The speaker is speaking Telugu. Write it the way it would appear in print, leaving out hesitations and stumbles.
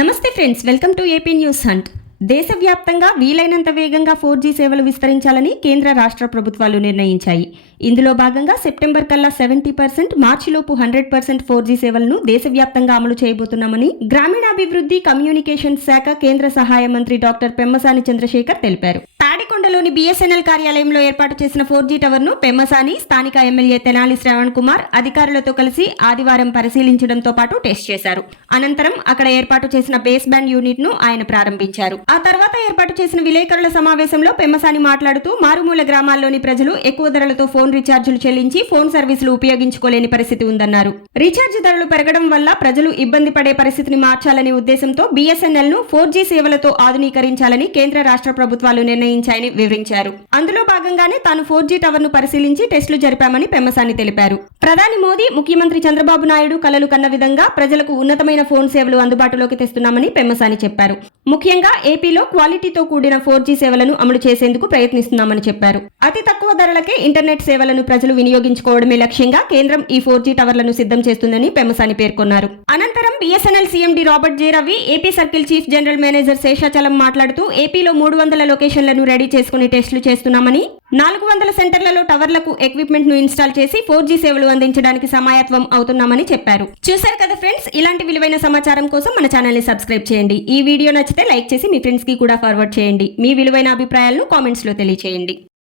నమస్తే friends, welcome to AP news hunt. దేశవ్యాప్తంగా వీలైనంత వేగంగా 4G సేవలు విస్తరించాలని కేంద్ర రాష్ట్ర ప్రభుత్వాలు నిర్ణయించాయి. ఇందులో భాగంగా సెప్టెంబర్ కల్లా 70%, మార్చిలోపు 100% 4G సేవలను దేశవ్యాప్తంగా అమలు చేయబోతున్నామని గ్రామీణాభివృద్ధి కమ్యూనికేషన్స్ శాఖ కేంద్ర సహాయ మంత్రి డాక్టర్ పెమ్మసాని చంద్రశేఖర్ తెలిపారు. తాడికొండలోని BSNL కార్యాలయంలో ఏర్పాటు చేసిన 4G టవర్ను పెమ్మసాని, స్థానిక ఎమ్మెల్యే తెనాలి శ్రవణ్ కుమార్ అధికారులతో కలిసి ఆదివారం పరిశీలించడంతో పాటు టెస్ట్ చేశారు. అనంతరం అక్కడ ఏర్పాటు చేసిన బేస్ బ్యాండ్ యూనిట్ ను ఆయన ప్రారంభించారు. ఆ తర్వాత ఏర్పాటు చేసిన విలేకరుల సమావేశంలో పెమ్మసాని మాట్లాడుతూ మారుమూల గ్రామాల్లోని ప్రజలు ఎక్కువ ధరలతో ఫోన్ రీఛార్జీలు చెల్లించి ఫోన్ సర్వీసులు ఉపయోగించుకోలేని పరిస్థితి ఉందన్నారు. రీఛార్జ్ ధరలు పెరగడం వల్ల ప్రజలు ఇబ్బంది పడే పరిస్థితిని మార్చాలనే ఉద్దేశంతో BSNL ను 4G సేవలతో ఆధునీకరించాలని కేంద్ర రాష్ట్ర ప్రభుత్వాలు నిర్ణయించాయని వివరించారు. అందులో భాగంగానే తాను 4G టవర్ ను పరిశీలించి టెస్టులు జరిపామని పెమ్మసాని తెలిపారు. ప్రధాని మోదీ, ముఖ్యమంత్రి చంద్రబాబు నాయుడు కలలు కన్న విధంగా ప్రజలకు ఉన్నతమైన ఫోన్ సేవలు అందుబాటులోకి తెస్తున్నామని పెమ్మసాని చెప్పారు. ముఖ్యంగా ఏపీలో క్వాలిటీతో కూడిన 4G సేవలను అమలు చేసేందుకు ప్రయత్నిస్తున్నామని చెప్పారు. అతి తక్కువ ధరలకే ఇంటర్నెట్ సేవలను ప్రజలు వినియోగించుకోవడమే లక్ష్యంగా కేంద్రం ఈ 4G టవర్లను సిద్ధం చేస్తుందని పెమ్మసాని పేర్కొన్నారు. అనంతరం BSNL CMD Robert J Ravi, AP circle chief general manager Seshachalam మాట్లాడుతూ ఏపీలో 300 లొకేషన్లను రెడీ చేసుకుని టెస్టులు చేస్తున్నామని, 400 సెంటర్లలో టవర్లకు ఎక్విప్మెంట్ ను ఇన్స్టాల్ చేసి 4G సేవలు అందించడానికి సమాయత్వం అవుతున్నామని చెప్పారు. చూశారు కదా ఫ్రెండ్స్, ఇలాంటి విలువైన సమాచారం కోసం మన ఛానల్ ని సబ్స్క్రైబ్ చేయండి. ఈ వీడియో నచ్చితే లైక్ చేసి మీ ఫ్రెండ్స్ కి కూడా ఫార్వర్డ్ చేయండి. మీ విలువైన అభిప్రాయాలను కామెంట్స్ లో తెలియజేయండి.